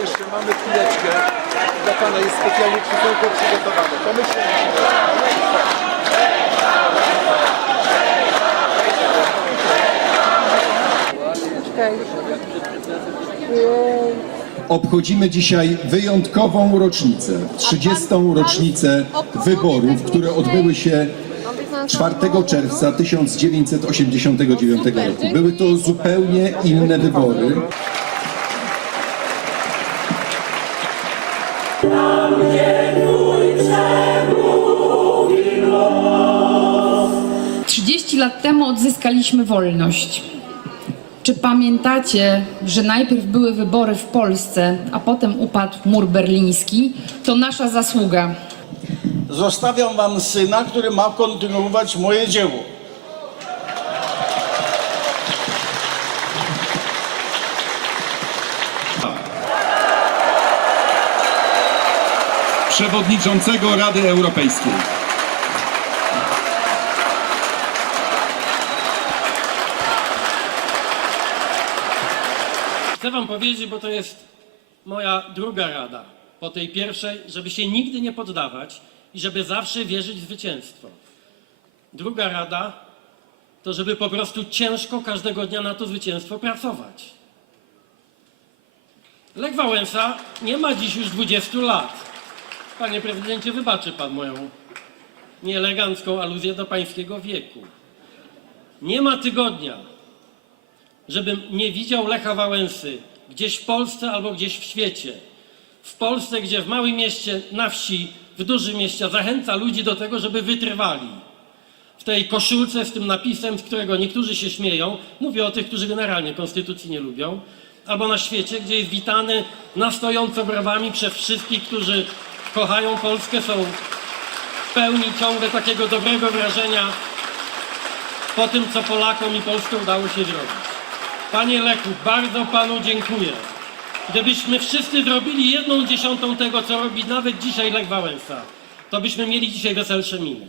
Jeszcze mamy chwileczkę. Dla Pana jest specjalnie krzesełko przygotowane. Pomyślę. Obchodzimy dzisiaj wyjątkową rocznicę, 30. rocznicę wyborów, które odbyły się 4 czerwca 1989 roku. Były to zupełnie inne wybory. 30 lat temu odzyskaliśmy wolność. Czy pamiętacie, że najpierw były wybory w Polsce, a potem upadł mur berliński? To nasza zasługa. Zostawiam wam syna, który ma kontynuować moje dzieło. Przewodniczącego Rady Europejskiej. Chcę wam powiedzieć, bo to jest moja druga rada po tej pierwszej, żeby się nigdy nie poddawać i żeby zawsze wierzyć w zwycięstwo. Druga rada to, żeby po prostu ciężko każdego dnia na to zwycięstwo pracować. Lech Wałęsa nie ma dziś już 20 lat. Panie prezydencie, wybaczy pan moją nieelegancką aluzję do pańskiego wieku. Nie ma tygodnia, żebym nie widział Lecha Wałęsy gdzieś w Polsce albo gdzieś w świecie. W Polsce, gdzie w małym mieście, na wsi, w dużym mieście zachęca ludzi do tego, żeby wytrwali. W tej koszulce z tym napisem, z którego niektórzy się śmieją, mówię o tych, którzy generalnie konstytucji nie lubią, albo na świecie, gdzie jest witany na stojąco brawami przez wszystkich, którzy kochają Polskę, są w pełni ciągle takiego dobrego wrażenia po tym, co Polakom i Polsce udało się zrobić. Panie Lechu, bardzo Panu dziękuję. Gdybyśmy wszyscy zrobili jedną dziesiątą tego, co robi nawet dzisiaj Lech Wałęsa, to byśmy mieli dzisiaj weselsze miny.